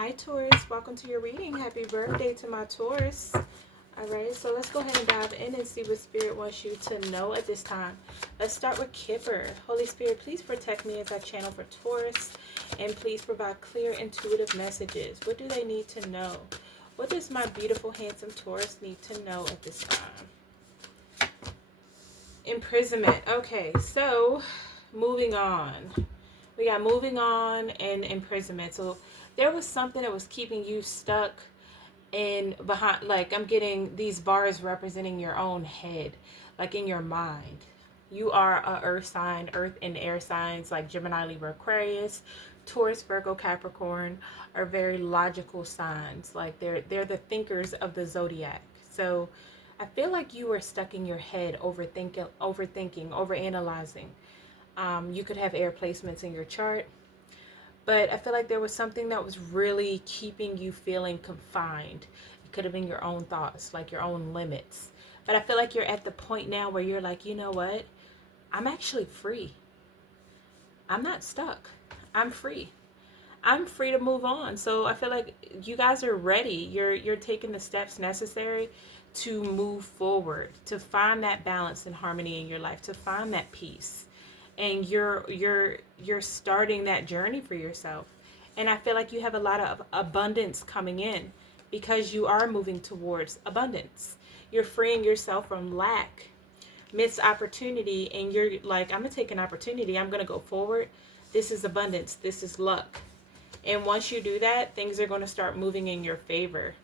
Hi Taurus, welcome to your reading. Happy birthday to my Taurus. Alright, so let's go ahead and dive in and see what Spirit wants you to know at this time. Let's start with Kipper. Holy Spirit, please protect me as I channel for Taurus, and please provide clear, intuitive messages. What do they need to know? What does my beautiful, handsome Taurus need to know at this time? Imprisonment. Okay, so moving on. We got moving on and imprisonment. So there was something that was keeping you stuck in behind, like I'm getting these bars representing your own head, like in your mind. You are a earth sign. Earth and air signs like Gemini, Libra, Aquarius, Taurus, Virgo, Capricorn are very logical signs. Like they're the thinkers of the zodiac. So I feel like you were stuck in your head, overthinking, overanalyzing. You could have air placements in your chart, but I feel like there was something that was really keeping you feeling confined. It could have been your own thoughts, like your own limits. But I feel like you're at the point now where you're like, you know what? I'm actually free. I'm not stuck. I'm free. I'm free to move on. So I feel like you guys are ready. You're taking the steps necessary to move forward, to find that balance and harmony in your life, to find that peace. And you're starting that journey for yourself. And I feel like you have a lot of abundance coming in because you are moving towards abundance. You're freeing yourself from lack, missed opportunity, and you're like, I'm gonna take an opportunity. I'm gonna go forward. This is abundance. This is luck. And once you do that, things are going to start moving in your favor.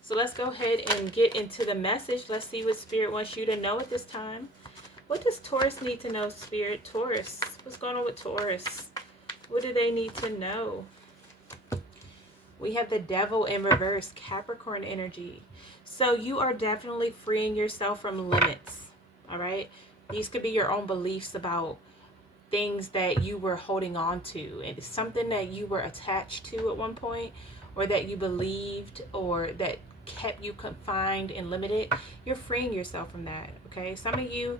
So let's go ahead and get into the message. Let's see what Spirit wants you to know at this time. What does Taurus need to know, Spirit? Taurus. What's going on with Taurus? What do they need to know? We have the Devil in reverse, Capricorn energy. So you are definitely freeing yourself from limits. All right? These could be your own beliefs about things that you were holding on to. It's something that you were attached to at one point, or that you believed, or that kept you confined and limited. You're freeing yourself from that. Okay, some of you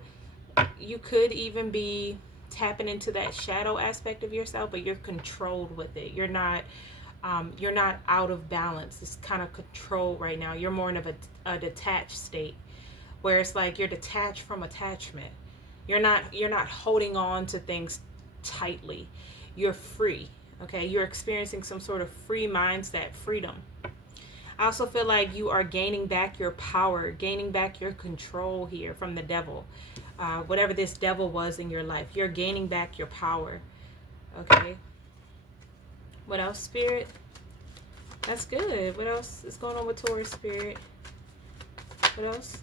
could even be tapping into that shadow aspect of yourself, but you're controlled with it. You're not out of balance. It's kind of control right now. You're more in a detached state, where it's like you're detached from attachment. You're not holding on to things tightly. You're free. Okay, you're experiencing some sort of free mindset, freedom. I also feel like you are gaining back your power, gaining back your control here from the devil. Whatever this devil was in your life, you're gaining back your power. Okay. What else, Spirit? That's good. What else is going on with Taurus, Spirit? What else?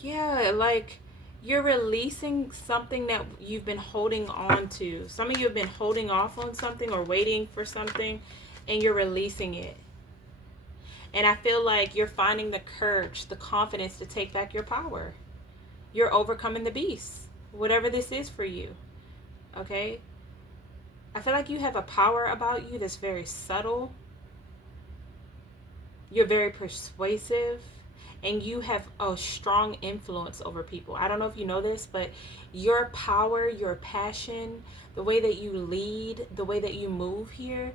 Yeah, like you're releasing something that you've been holding on to. Some of you have been holding off on something or waiting for something, and you're releasing it. And I feel like you're finding the courage, the confidence to take back your power. You're overcoming the beast, whatever this is for you. Okay? I feel like you have a power about you that's very subtle. You're very persuasive. And you have a strong influence over people. I don't know if you know this, but your power, your passion, the way that you lead, the way that you move here,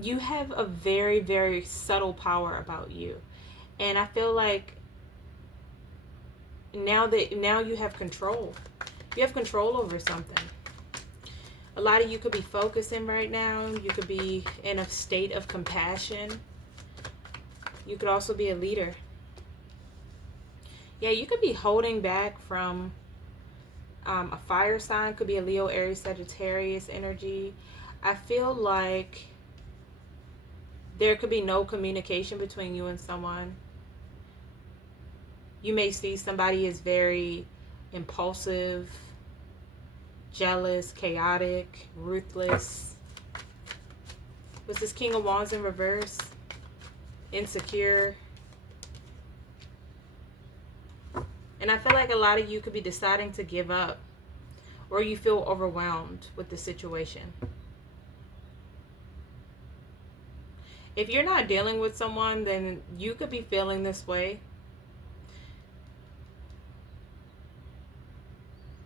you have a very, very subtle power about you. And I feel like now you have control. You have control over something. A lot of you could be focusing right now. You could be in a state of compassion. You could also be a leader. Yeah, you could be holding back from a fire sign. Could be a Leo, Aries, Sagittarius energy. I feel like there could be no communication between you and someone. You may see somebody as very impulsive, jealous, chaotic, ruthless. What's this King of Wands in reverse? Insecure. And I feel like a lot of you could be deciding to give up, or you feel overwhelmed with the situation. If you're not dealing with someone, then you could be feeling this way.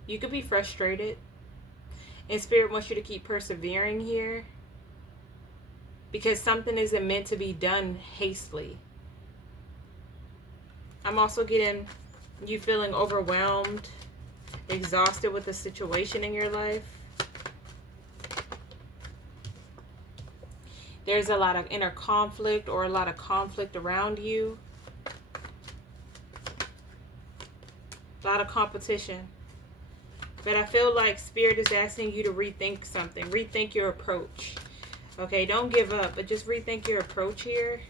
You could be frustrated. And Spirit wants you to keep persevering here, because something isn't meant to be done hastily. I'm also getting you feeling overwhelmed, exhausted with the situation in your life. There's a lot of inner conflict or a lot of conflict around you. A lot of competition. But I feel like Spirit is asking you to rethink something. Rethink your approach. Okay, don't give up, but just rethink your approach here.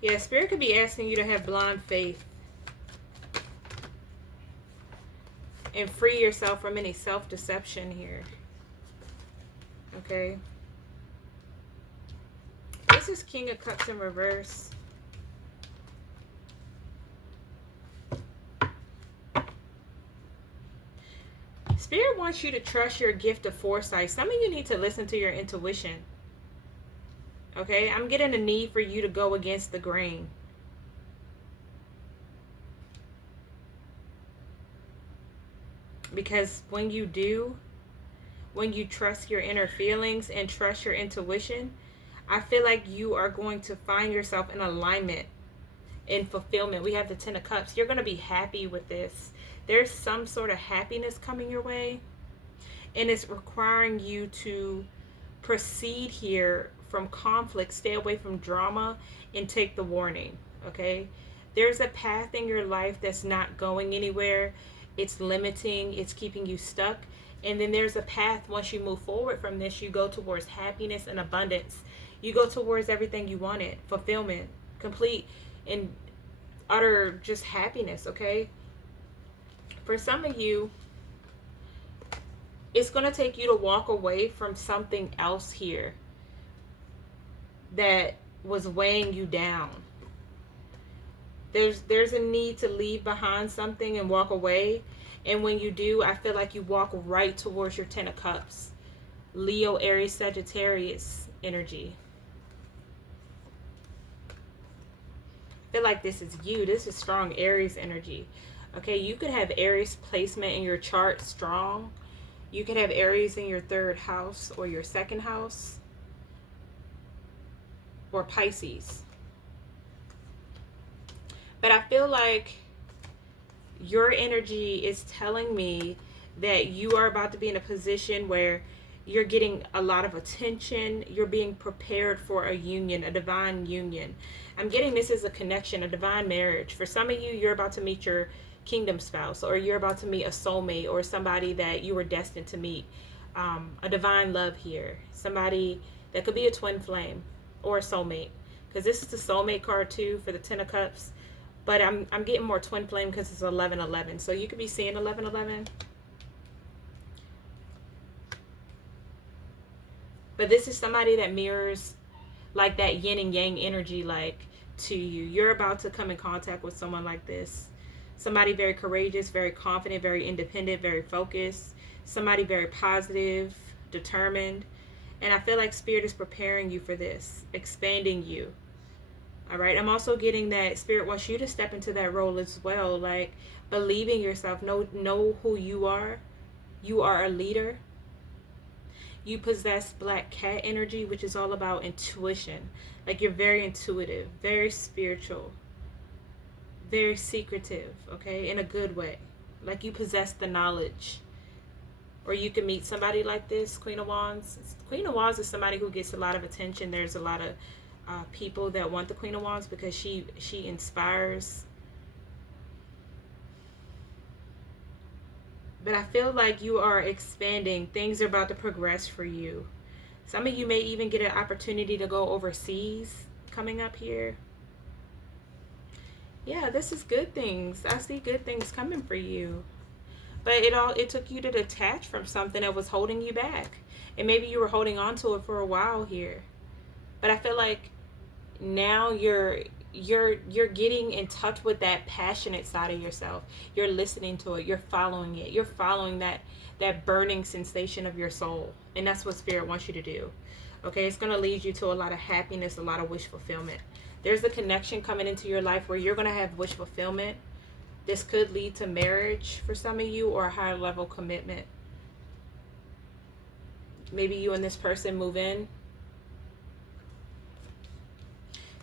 Yeah, Spirit could be asking you to have blind faith. And free yourself from any self-deception here. Okay. This is King of Cups in reverse. Spirit wants you to trust your gift of foresight. Some of you need to listen to your intuition. Okay? I'm getting a need for you to go against the grain. Because when you do, when you trust your inner feelings and trust your intuition, I feel like you are going to find yourself in alignment, in fulfillment. We have the Ten of Cups. You're going to be happy with this. There's some sort of happiness coming your way, and it's requiring you to proceed here from conflict, stay away from drama, and take the warning. Okay? There's a path in your life that's not going anywhere. It's limiting. It's keeping you stuck. And then there's a path, once you move forward from this, you go towards happiness and abundance. You go towards everything you wanted. Fulfillment. Complete and utter just happiness, okay? For some of you, it's going to take you to walk away from something else here that was weighing you down. There's a need to leave behind something and walk away. And when you do, I feel like you walk right towards your Ten of Cups. Leo, Aries, Sagittarius energy. I feel like this is you. This is strong Aries energy. Okay, you could have Aries placement in your chart strong. You could have Aries in your 3rd house or your 2nd house. Or Pisces. But I feel like your energy is telling me that you are about to be in a position where you're getting a lot of attention. You're being prepared for a union, a divine union. I'm getting this as a connection, a divine marriage. For some of you, you're about to meet your kingdom spouse, or you're about to meet a soulmate, or somebody that you were destined to meet. A divine love here. Somebody that could be a twin flame or a soulmate. Because this is the soulmate card too for the Ten of Cups. But I'm getting more twin flame because it's 11-11. So you could be seeing 11-11. But this is somebody that mirrors like that yin and yang energy like to you. You're about to come in contact with someone like this. Somebody very courageous, very confident, very independent, very focused. Somebody very positive, determined. And I feel like Spirit is preparing you for this, expanding you. All right. I'm also getting that Spirit wants you to step into that role as well. Like believing yourself, know who you are. You are a leader. You possess Black Cat energy, which is all about intuition. Like you're very intuitive, very spiritual, very secretive, okay, in a good way. Like you possess the knowledge. Or you can meet somebody like this, Queen of Wands. Queen of Wands is somebody who gets a lot of attention. There's a lot of people that want the Queen of Wands because she inspires. But I feel like you are expanding. Things are about to progress for you. Some of you may even get an opportunity to go overseas coming up here. Yeah, this is good things. I see good things coming for you. But it took you to detach from something that was holding you back. And maybe you were holding on to it for a while here. But I feel like now you're getting in touch with that passionate side of yourself. You're listening to it. You're following it. You're following that burning sensation of your soul. And that's what Spirit wants you to do. Okay, it's going to lead you to a lot of happiness, a lot of wish fulfillment. There's a connection coming into your life where you're going to have wish fulfillment. This could lead to marriage for some of you, or a higher level commitment. Maybe you and this person move in.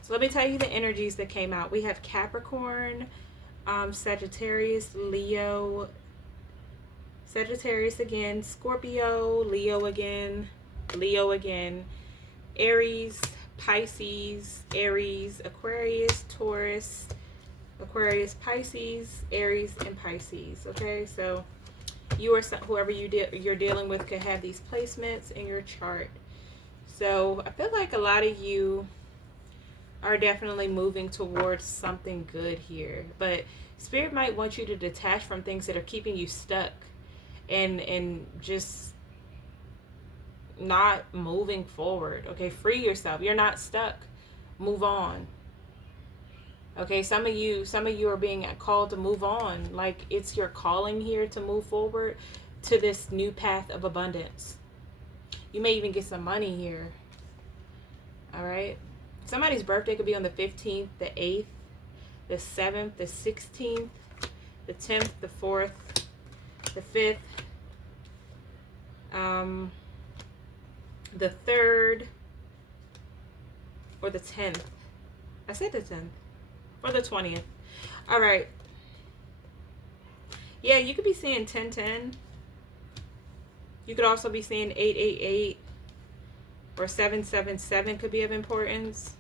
So let me tell you the energies that came out. We have Capricorn, Sagittarius, Leo, Sagittarius again, Scorpio, Leo again, Aries, Pisces, Aries, Aquarius, Taurus, Aquarius, Pisces, Aries, and Pisces. Okay, so you or whoever you're dealing with could have these placements in your chart. So I feel like a lot of you are definitely moving towards something good here, but Spirit might want you to detach from things that are keeping you stuck and just not moving forward. Okay, free yourself. You're not stuck. Move on. Okay, some of you are being called to move on. Like it's your calling here to move forward to this new path of abundance. You may even get some money here. All right. Somebody's birthday could be on the 15th, the 8th, the 7th, the 16th, the 10th, the 4th, the 5th, the 3rd, or the 10th. I said the 10th. Or the 20th. All right. Yeah, you could be seeing 1010. You could also be seeing 888 or 777 could be of importance.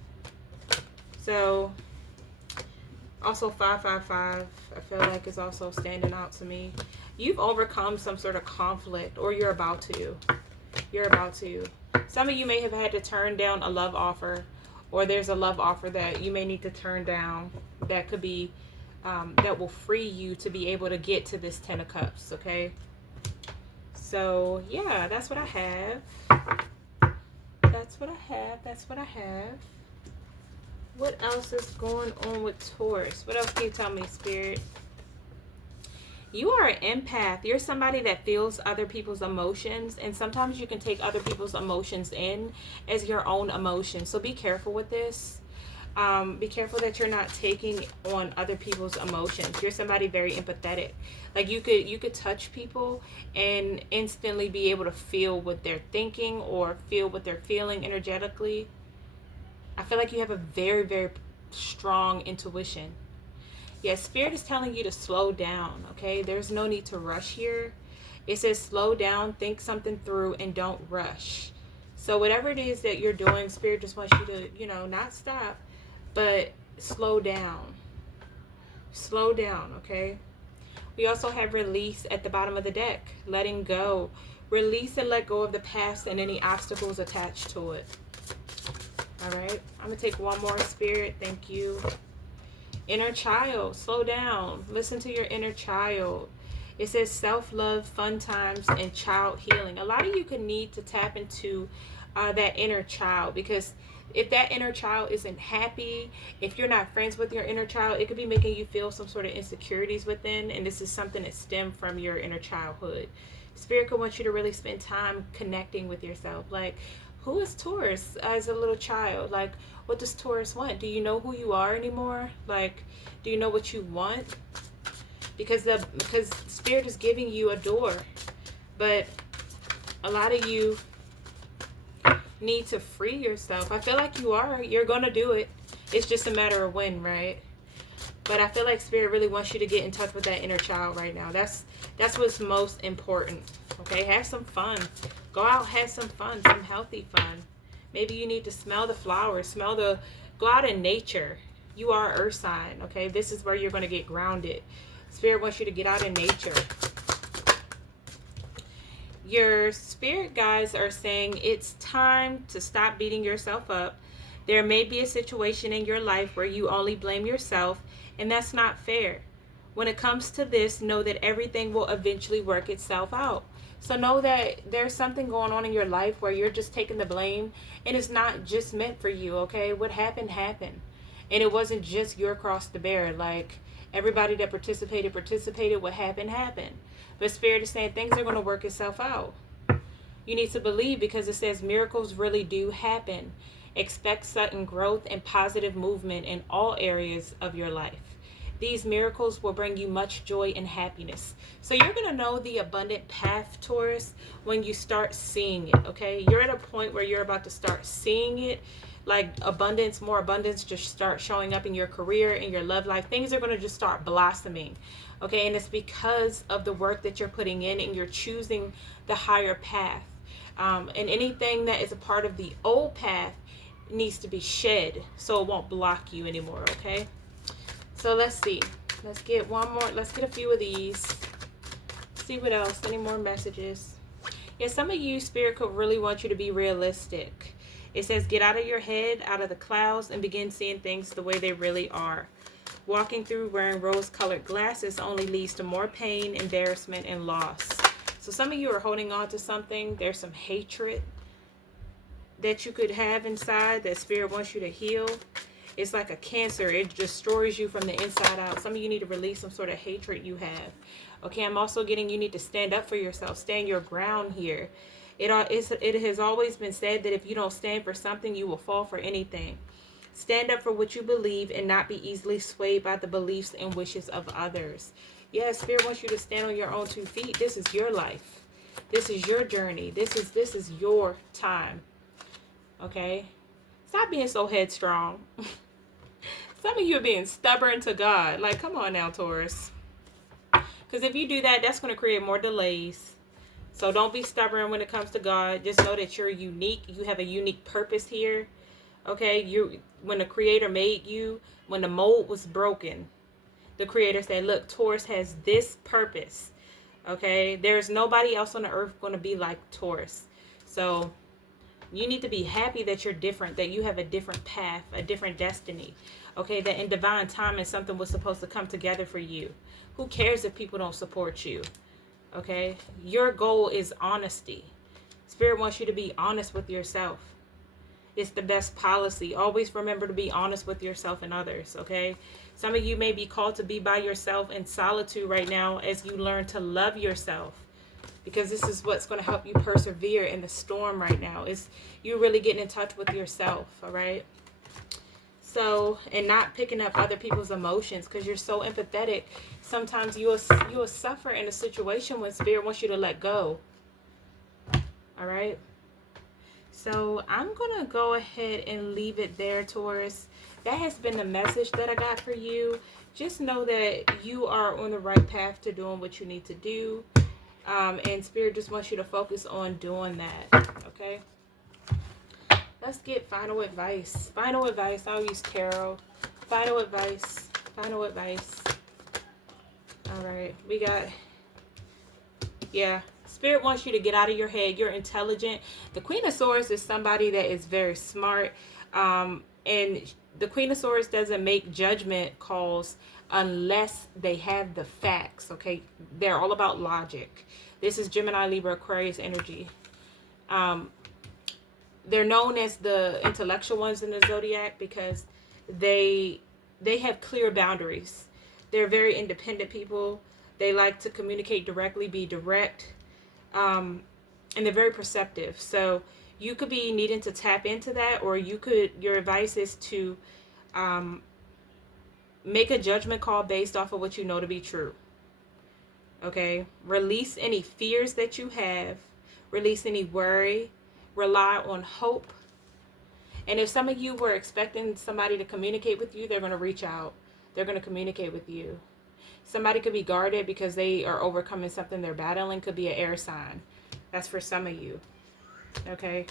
So, also 555, I feel like is also standing out to me. You've overcome some sort of conflict, or you're about to. You're about to. Some of you may have had to turn down a love offer, or there's a love offer that you may need to turn down that could be, that will free you to be able to get to this 10 of Cups, okay? So, yeah, that's what I have. That's what I have. What else is going on with Taurus? What else can you tell me, Spirit? You are an empath. You're somebody that feels other people's emotions, and sometimes you can take other people's emotions in as your own emotions. So be careful with this. Be careful that you're not taking on other people's emotions. You're somebody very empathetic. Like you could touch people and instantly be able to feel what they're thinking or feel what they're feeling energetically. I feel like you have a very, very strong intuition. Yes, Spirit is telling you to slow down, okay? There's no need to rush here. It says slow down, think something through, and don't rush. So whatever it is that you're doing, Spirit just wants you to, not stop, but slow down. Slow down, okay? We also have release at the bottom of the deck, letting go. Release and let go of the past and any obstacles attached to it. All right, I'm going to take one more, Spirit. Thank you. Inner child, slow down. Listen to your inner child. It says self-love, fun times, and child healing. A lot of you can need to tap into that inner child, because if that inner child isn't happy, if you're not friends with your inner child, it could be making you feel some sort of insecurities within, and this is something that stemmed from your inner childhood. Spirit could want you to really spend time connecting with yourself. Like, who is Taurus as a little child? Like, what does Taurus want? Do you know who you are anymore? Like, do you know what you want? Because Spirit is giving you a door, but a lot of you need to free yourself. I feel like you're gonna do it. It's just a matter of when, right? But I feel like Spirit really wants you to get in touch with that inner child right now. That's what's most important. Okay, have some fun. Go out, have some fun, some healthy fun. Maybe you need to smell the flowers, go out in nature. You are earth sign, okay? This is where you're going to get grounded. Spirit wants you to get out in nature. Your spirit guides are saying it's time to stop beating yourself up. There may be a situation in your life where you only blame yourself, and that's not fair. When it comes to this, know that everything will eventually work itself out. So know that there's something going on in your life where you're just taking the blame, and it's not just meant for you, okay? What happened, happened. And it wasn't just your cross to bear. Like, everybody that participated. What happened, happened. But Spirit is saying things are going to work itself out. You need to believe, because it says miracles really do happen. Expect sudden growth and positive movement in all areas of your life. These miracles will bring you much joy and happiness. So you're going to know the abundant path, Taurus, when you start seeing it, okay? You're at a point where you're about to start seeing it, like abundance, more abundance just start showing up in your career, in your love life. Things are going to just start blossoming, okay? And it's because of the work that you're putting in, and you're choosing the higher path. And anything that is a part of the old path needs to be shed so it won't block you anymore, okay? So let's see. Let's get one more. Let's get a few of these. See what else. Any more messages? Yeah, some of you, Spirit could really want you to be realistic. It says, get out of your head, out of the clouds, and begin seeing things the way they really are. Walking through wearing rose-colored glasses only leads to more pain, embarrassment, and loss. So some of you are holding on to something. There's some hatred that you could have inside that Spirit wants you to heal. It's like a cancer. It destroys you from the inside out. Some of you need to release some sort of hatred you have. Okay, I'm also getting you need to stand up for yourself. Stand your ground here. It has always been said that if you don't stand for something, you will fall for anything. Stand up for what you believe and not be easily swayed by the beliefs and wishes of others. Yeah, Spirit wants you to stand on your own 2 feet. This is your life. This is your journey. This is your time. Okay? Stop being so headstrong. Some of you are being stubborn to God. Like, come on now, Taurus. Because if you do that, that's going to create more delays. So don't be stubborn when it comes to God. Just know that you're unique. You have a unique purpose here. Okay? When the Creator made you, when the mold was broken, the Creator said, look, Taurus has this purpose. Okay? There's nobody else on the earth going to be like Taurus. So you need to be happy that you're different, that you have a different path, a different destiny. Okay, that in divine timing something was supposed to come together for you. Who cares if people don't support you? Okay, your goal is honesty. Spirit wants you to be honest with yourself. It's the best policy. Always remember to be honest with yourself and others, okay? Some of you may be called to be by yourself in solitude right now as you learn to love yourself. Because this is what's going to help you persevere in the storm right now. Is you really getting in touch with yourself, all right? So, and not picking up other people's emotions, because you're so empathetic. Sometimes you will suffer in a situation when Spirit wants you to let go. All right? So, I'm going to go ahead and leave it there, Taurus. That has been the message that I got for you. Just know that you are on the right path to doing what you need to do. And Spirit just wants you to focus on doing that. Okay? Let's get final advice. Final advice. I'll use tarot. Final advice. Final advice. All right. We got, yeah. Spirit wants you to get out of your head. You're intelligent. The Queen of Swords is somebody that is very smart. And the Queen of Swords doesn't make judgment calls unless they have the facts. Okay? They're all about logic. This is Gemini, Libra, Aquarius energy. They're known as the intellectual ones in the zodiac because they have clear boundaries. They're very independent people. They like to communicate directly, be direct, and they're very perceptive. So you could be needing to tap into that, or your advice is to make a judgment call based off of what you know to be true. Okay? Release any fears that you have. Release any worry. Rely on hope. And if some of you were expecting somebody to communicate with you, they're going to reach out. They're going to communicate with you. Somebody could be guarded because they are overcoming something they're battling. Could be an air sign. That's for some of you. Okay?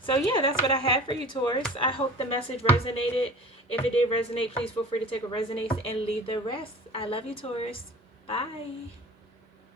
So yeah, that's what I have for you, Taurus. I hope the message resonated. If it did resonate, please feel free to take a resonate and leave the rest. I love you, Taurus. Bye.